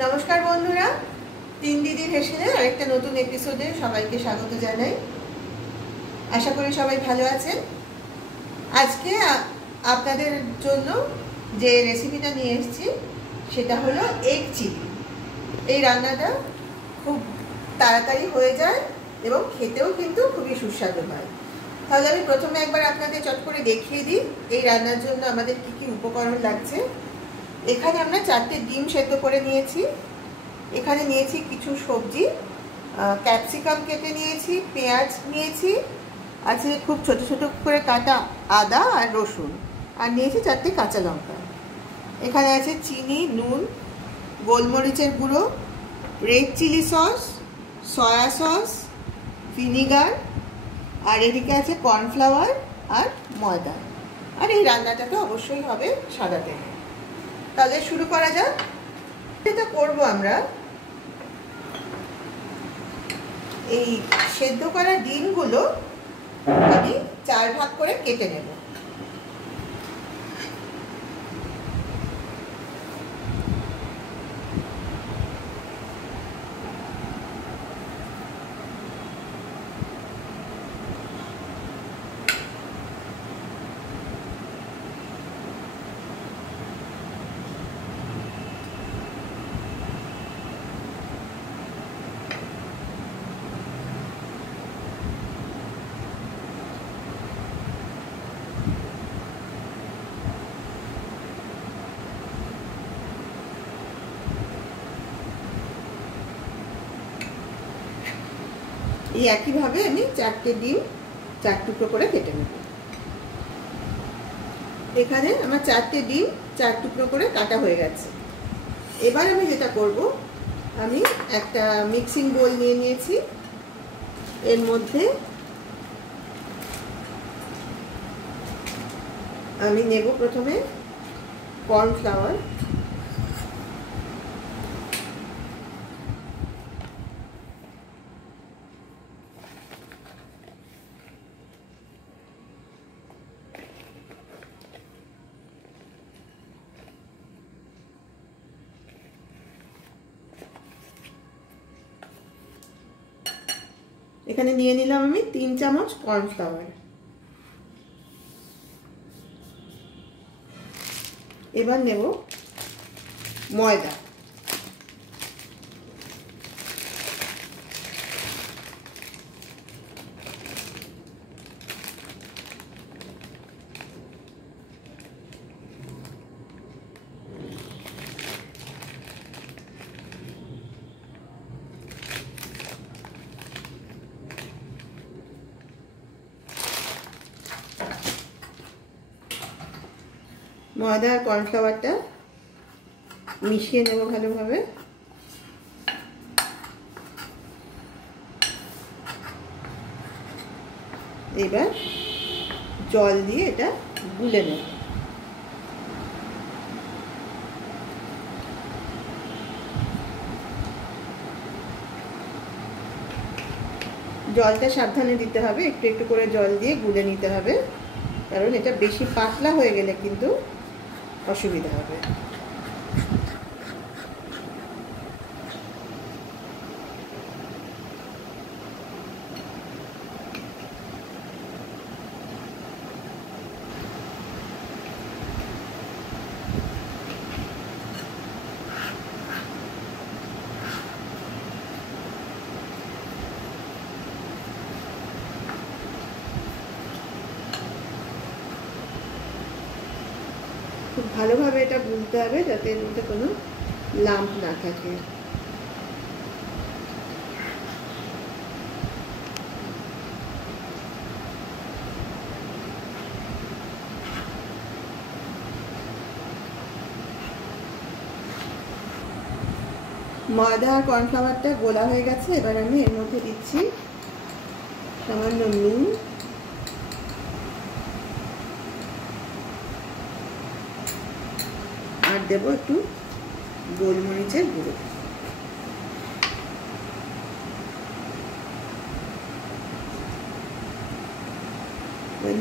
নমস্কার বন্ধুরা, তিন দিদির হেসেলে আরেকটা নতুন এপিসোডে সবাইকে স্বাগত জানাই। আশা করি সবাই ভালো আছেন। আজকে আপনাদের জন্য যে রেসিপিটা নিয়ে এসেছি সেটা হলো এগ চিলি। এই রান্নাটা খুব তাড়াতাড়ি হয়ে যায় এবং খেতেও কিন্তু খুবই সুস্বাদু হয়। তাহলে আমি প্রথমে একবার আপনাদের চট করে দেখিয়ে দিই এই রান্নার জন্য আমাদের কি কি উপকরণ লাগছে। এখানে আমরা 4টে ডিম সেদ্ধ করে নিয়েছি। এখানে নিয়েছি কিছু সবজি, ক্যাপসিকাম কেটে নিয়েছি, পেঁয়াজ নিয়েছি, আছে খুব ছোট ছোট করে কাটা আদা আর রসুন, আর নিয়েছি 4টে কাঁচা লঙ্কা। এখানে আছে চিনি, নুন, গোলমরিচের গুঁড়ো, red chilli sauce, soya sauce, vinegar, আর এদিকে আছে কর্নফ্লাওয়ার আর ময়দা। আর এই রান্নাটা তো অবশ্যই হবে সাদা তেলে। তাহলে শুরু করা যাক। যেটা করব আমরা, এই সেদ্ধ করা ডিমগুলো আমি 4 ভাগ করে কেটে নেব। এই একইভাবে আমি 4টে ডিম 4 টুকরো করে কেটে নেব। এখানে আমার 4টে ডিম 4 টুকরো করে কাটা হয়ে গেছে। এবার আমি যেটা করব, আমি একটা মিক্সিং বোল নিয়ে নিয়েছি। এর মধ্যে আমি নেব প্রথমে কর্নফ্লাওয়ার, এখানে নিয়ে নিলাম আমি 3 চামচ কর্নফ্লাওয়ার। এবার নেব ময়দা, ময়দা আর কর্নফ্লাওয়ারটা মিশিয়ে নেব ভালোভাবে। এবার জল দিয়ে এটা গুলে নেব। জলটা সাবধানে দিতে হবে, একটু একটু করে জল দিয়ে গুলে নিতে হবে, কারণ এটা বেশি পাতলা হয়ে গেলে কিন্তু অসুবিধা হবে। খুব ভালোভাবে এটা গুলতে হবে যাতে এর মধ্যে কোনো লাম্প না থাকে। ময়দা আর কর্নফ্লাওয়ারটা গোলা হয়ে গেছে। এবার আমি এর মধ্যে দিচ্ছি সামান্য নুন, আর দেবো একটু গোলমরিচের গুঁড়ো।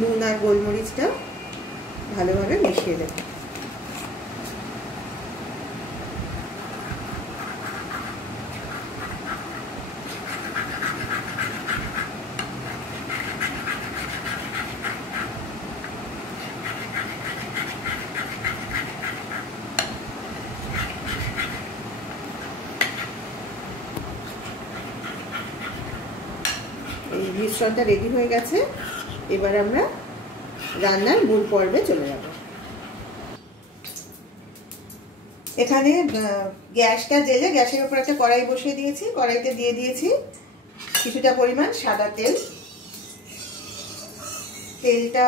নুন আর গোলমরিচটা ভালোভাবে মিশিয়ে দেব। মিশ্রণটা রেডি হয়ে গেছে। এবার আমরা রান্নার মূল পর্বে চলে যাব। এখানে গ্যাসটা জেলে গ্যাসের উপর একটা কড়াই বসিয়ে দিয়েছি। কড়াইতে দিয়ে দিয়েছি কিছুটা পরিমাণ সাদা তেল। তেলটা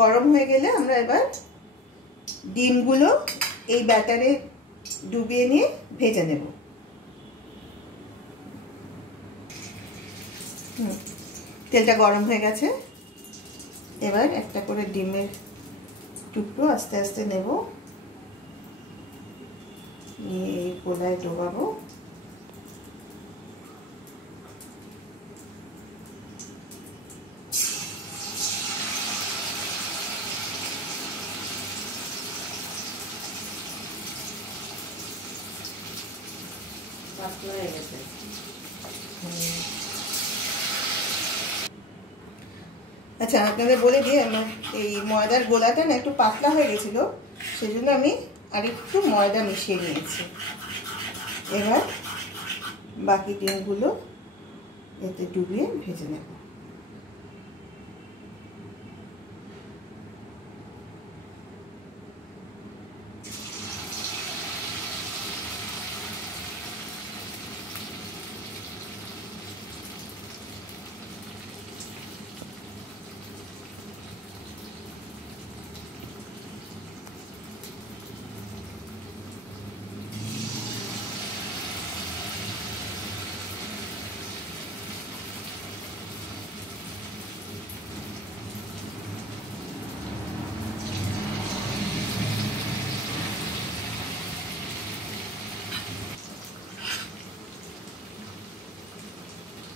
গরম হয়ে গেলে আমরা এবার ডিমগুলো এই ব্যাটারে ডুবিয়ে নিয়ে ভেজে নেব। তেলটা গরম হয়ে গেছে। এবার একটা করে ডিমের টুকরো আস্তে আস্তে নেব, নিয়ে এই গোলায় ডোবাবো। আচ্ছা, আপনাদের বলে দিই, আমার এই ময়দার গোলাটা না একটু পাতলা হয়ে গেছিলো, সেজন্য আমি আরেকটু ময়দা মিশিয়ে নিয়েছি। এবার বাকি ডিমগুলো এতে ডুবিয়ে ভেজে নেব।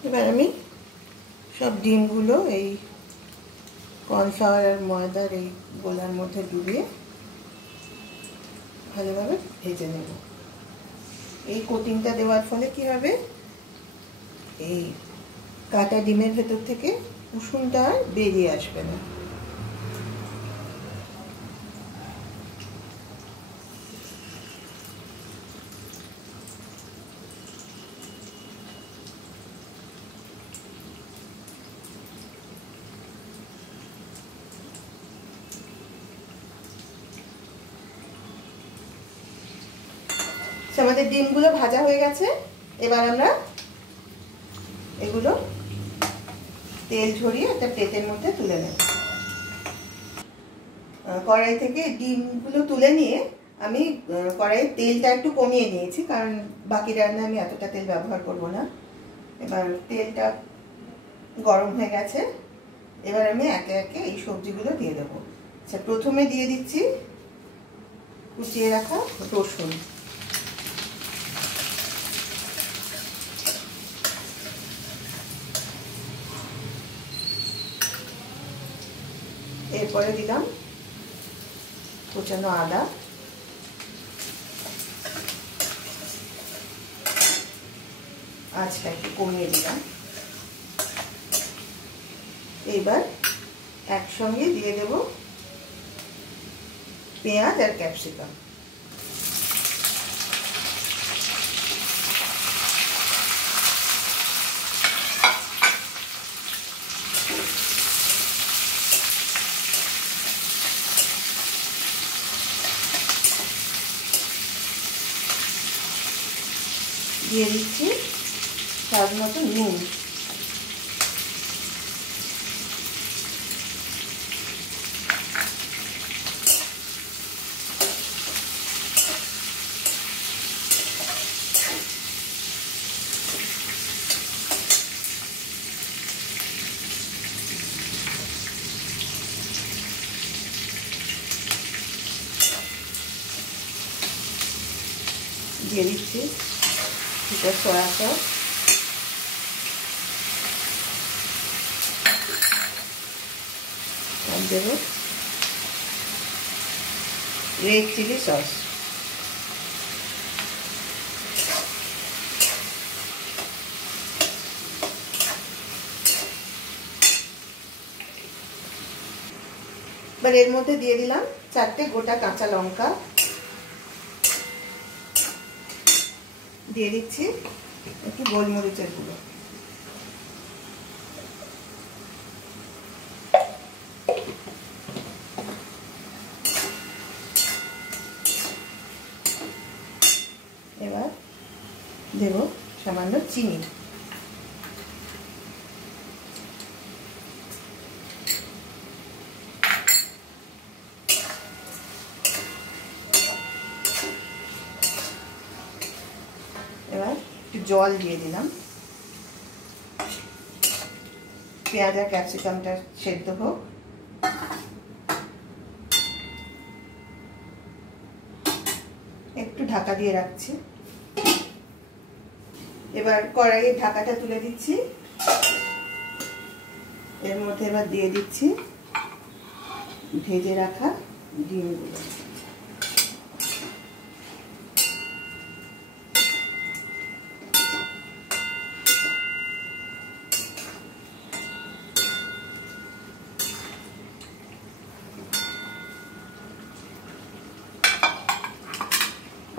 এবার আমি সব ডিমগুলো এই কর্নফ্লাওয়ার আর ময়দার এই গোলার মধ্যে ডুবিয়ে ভালোভাবে ভেজে নেব। এই কোটিংটা দেওয়ার ফলে কি হবে, এই কাটা ডিমের ভেতর থেকে কুসুমটা আর বেরিয়ে আসবে না। আমাদের ডিমগুলো ভাজা হয়ে গেছে। এবার আমরা এগুলো তেল ঝরিয়ে একটা প্লেটের মধ্যে তুলে নেব। কড়াই থেকে ডিমগুলো তুলে নিয়ে আমি কড়াইয়ের তেলটা একটু কমিয়ে নিয়েছি, কারণ বাকি রান্নায় আমি এতটা তেল ব্যবহার করব না। এবার তেলটা গরম হয়ে গেছে। এবার আমি একে একে এই সবজিগুলো দিয়ে দেবো। আচ্ছা, প্রথমে দিয়ে দিচ্ছি কুচিয়ে রাখা রসুন। এরপরে দিলাম কুচানো আদা, আঁচটা একটু কমিয়ে দিলাম। এবার একসঙ্গে দিয়ে দেব পেঁয়াজ আর ক্যাপসিকাম। দিয়ে দিচ্ছি স্বাদ মতো নুন। দিয়ে দিচ্ছি এটা সয়া সস, দেব রেড চিলি সস। এবার এর মধ্যে দিয়ে দিলাম 4টে গোটা কাঁচা লঙ্কা, দিয়ে দিচ্ছি একটু গোলমরিচের গুঁড়ো। এবার দেব সামান্য চিনি। এবার একটু জল দিয়ে দিলাম, পেঁয়াজ আর ক্যাপসিকামটা সেদ্ধ হোক। একটু ঢাকা দিয়ে রাখছি। এবার কড়াইয়ের ঢাকাটা তুলে দিচ্ছি। এর মধ্যে এবার দিয়ে দিচ্ছি ভেজে রাখা ডিমগুলো।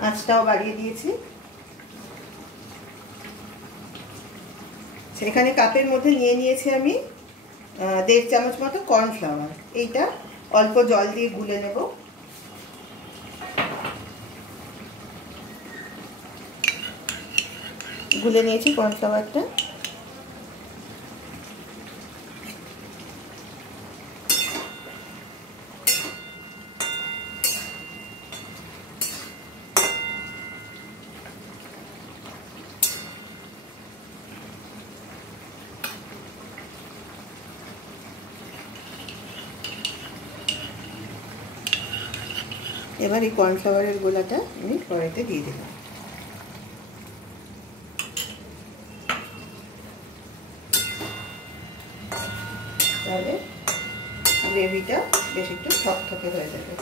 আঁচটাও বাড়িয়ে দিয়েছি। সেখানে কাপের মধ্যে নিয়ে নিয়েছি আমি 1.5 চামচ মতো কর্নফ্লাওয়ার। এইটা অল্প জল দিয়ে গুলে নেব। গুলে নিয়েছি কর্নফ্লাওয়ারটা। এবার এই কর্নফ্লাওয়ারের গোলাটা আমি কড়াইতে দিয়ে দিলাম। তাহলে গ্রেভিটা বেশ একটু থকথকে হয়ে যাবে।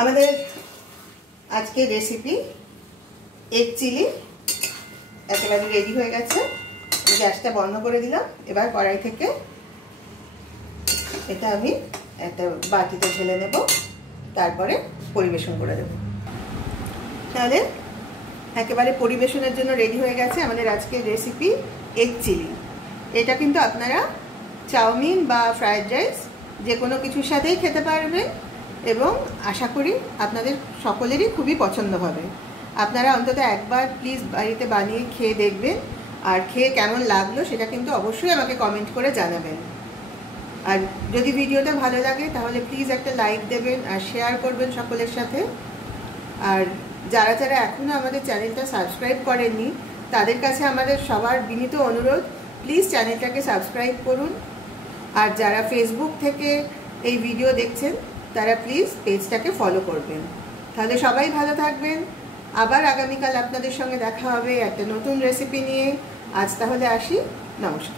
আমাদের আজকের রেসিপি এগ চিলি একেবারে রেডি হয়ে গেছে। গ্যাসটা বন্ধ করে দিলাম। এবার কড়াই থেকে এটা আমি একটা বাটিতে ঢেলে নেব, তারপরে পরিবেশন করে দেব। তাহলে একেবারে পরিবেশনের জন্য রেডি হয়ে গেছে আমাদের আজকের রেসিপি এগ চিলি। এটা কিন্তু আপনারা চাউমিন বা ফ্রাইড রাইস যে কোনো কিছুর সাথেই খেতে পারবেন এবং আশা করি আপনাদের সকলেরই খুবই পছন্দ হবে। আপনারা অন্তত একবার প্লিজ বাড়িতে বানিয়ে খেয়ে দেখবেন, আর খেয়ে কেমন লাগলো সেটা কিন্তু অবশ্যই আমাকে কমেন্ট করে জানাবেন। আর যদি ভিডিওটা ভালো লাগে তাহলে প্লিজ একটা লাইক দেবেন আর শেয়ার করবেন সকলের সাথে। আর যারা যারা এখনও আমাদের চ্যানেলটা সাবস্ক্রাইব করেননি তাদের কাছে আমাদের সবার বিনীত অনুরোধ, প্লিজ চ্যানেলটাকে সাবস্ক্রাইব করুন। আর যারা ফেসবুক থেকে এই ভিডিও দেখছেন তারা প্লিজ পেজটাকে ফলো করবেন। তাহলে সবাই ভালো থাকবেন। আবার আগামীকাল আপনাদের সঙ্গে দেখা হবে একটা নতুন রেসিপি নিয়ে। আজ তাহলে আসি, নমস্কার।